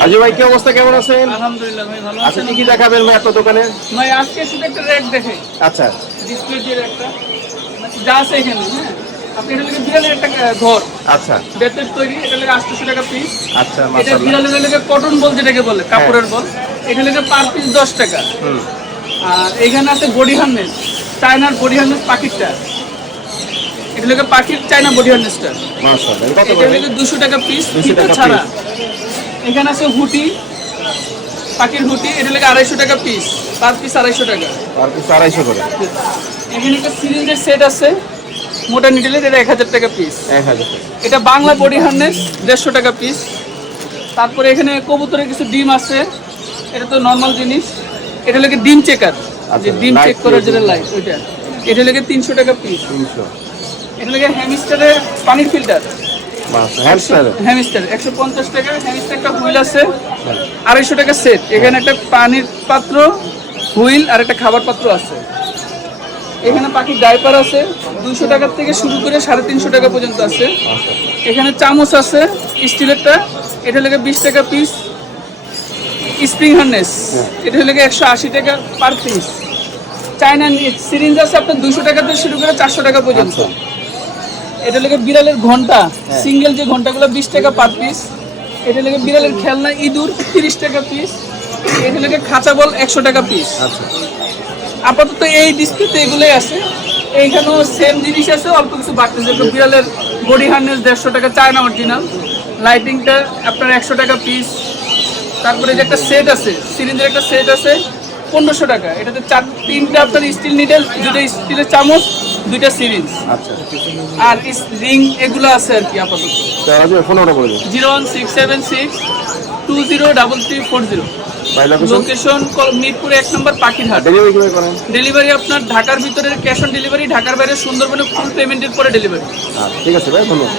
আজি ভাই কি অবস্থা? কেমন আছেন? আলহামদুলিল্লাহ ভাই ভালো আচ্ছা আছেন কি কি দেখাবেন ভাই আপনার দোকানে? ভাই আজকে শুধু একটা র্যাক দেখে। আচ্ছা। ডিসপ্লে দিয়ে একটা। যা আছে এখানে হ্যাঁ? আপনি এটা বিড়ালের একটা ঘর। আচ্ছা। বেতের তৈরি এটা লেগে আটশোশো টাকা পিস আচ্ছা এটা বিড়ালের লেগে কটন বল যেটাকে বলে কাপড়ের বল এটা লেগে পার পিস দশ টাকা। হুম। আর এখানে আছে বডি হার্নেস চায়নার বডি হার্নেস পাখিরটা। এটা লেগে পাখির চায়না বডি হার্নেসটা মাশাআল্লাহ। এটা করে দুশো টাকা পিস 200 ফিতা ছাড়া এখানে আছে হুটি পাখির হুটি এটা লেগে আড়াইশো টাকা পিস পার পিস আড়াইশো টাকা। আর কি আড়াইশো করে। এখানে একটা সিরিঞ্জের সেট আছে মোটা নিডেলের এটা এক হাজার টাকা পিস এক হাজার এটা বাংলা বডি হার্নেস দেড়শো টাকা পিস তারপরে এখানে কবুতরের কিছু ডিম আছে এটা তো নর্মাল জিনিস। এটা লাগে ডিম চেকার যে আচ্ছা, ডিম চেক করার জন্য লাইট ওইটা। এটা লাগে তিনশো টাকা পিস তিনশো। এটা লাগে হ্যামিস্টারের পানির ফিল্টার হ্যামিস্টার একশো পঞ্চাশ টাকা হ্যামিস্টার একটা হুইল আছে আড়াইশো টাকা সেট এখানে একটা পানির পাত্র হুইল আর একটা খাবার পাত্র আছে। এখানে পাখির ডাইপার আছে দুইশো টাকার থেকে শুরু করে সাড়ে তিনশো টাকা পর্যন্ত আছে। এখানে চামচ আছে স্টিলেরটা এটা লেগে বিশ টাকা পিস স্প্রিং হার্নেস এটা লেগে একশো আশি টাকা পার পিস চায়না সিরিঞ্জ আছে আপনার দুশো টাকা থেকে শুরু করে চারশো টাকা পর্যন্ত। এটা লেগে বিড়ালের ঘণ্টা। সিঙ্গেল যে ঘন্টাগুলো বিশ টাকা পার পিস এটা লেগে বিড়ালের খেলনা ইঁদুর তিরিশ টাকা পিস এটা লেগে খাঁচা বল একশো টাকা পিস আচ্ছা। আপাতত এই ডিসপ্লেতে এগুলোই আছে। এইখানেও সেম জিনিস আছে অল্প কিছু বাড়তেছে একটু বিড়ালের বডি হার্নেস দেড়শো টাকা চায়না অরিজিনাল লাইটিংটা আপনার একশো টাকা পিস তারপরে যে একটা সেট আছে সিরিঞ্জের একটা সেট আছে। পনেরোশো টাকা। এটাতে চার তিনটা আপনার স্টিল নিডেল দুটো স্টিলের চামচ দুইটা সিরিঞ্জ। আচ্ছা। আর রিং এগুলো আছে আর কি আপাতত। Phone zero one six seven six two zero double three four zero. Location Mirpur এক নম্বর পাখিরহাট। ডেলিভারি আপনার ঢাকার ভিতরে ক্যাশ অন ডেলিভারি ঢাকার বাইরে সুন্দরবনে ফুল পেমেন্টের পরে ডেলিভারি আচ্ছা ঠিক আছে ভাই ধন্যবাদ।